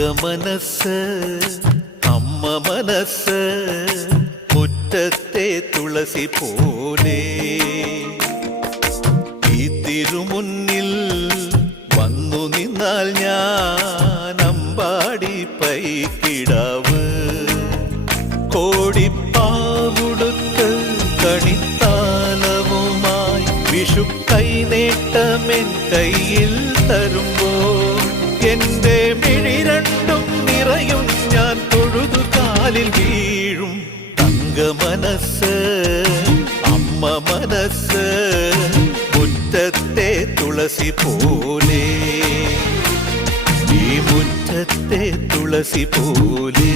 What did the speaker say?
മനസ്സ് അമ്മ മനസ്സ് മുറ്റത്തെ തുളസി പോലെ ഈ തിരുമുന്നിൽ വന്നു നിന്നാൽ ഞാൻ അമ്പാടി പൈക്കിടാവ് കോടിപ്പാവുടുത്ത് കണിത്താലവുമായി വിഷു കൈനേട്ടമെൻ കയ്യിൽ തരുമ്പോൾ എന്റെ മിഴി രണ്ടും നിറയും ഞാൻ തൊഴുതു കാലിൽ വീഴും തങ്ക മനസ്സ് അമ്മ മനസ്സ് മുറ്റത്തെ തുളസി പോലെ ഈ മുറ്റത്തെ തുളസി പോലെ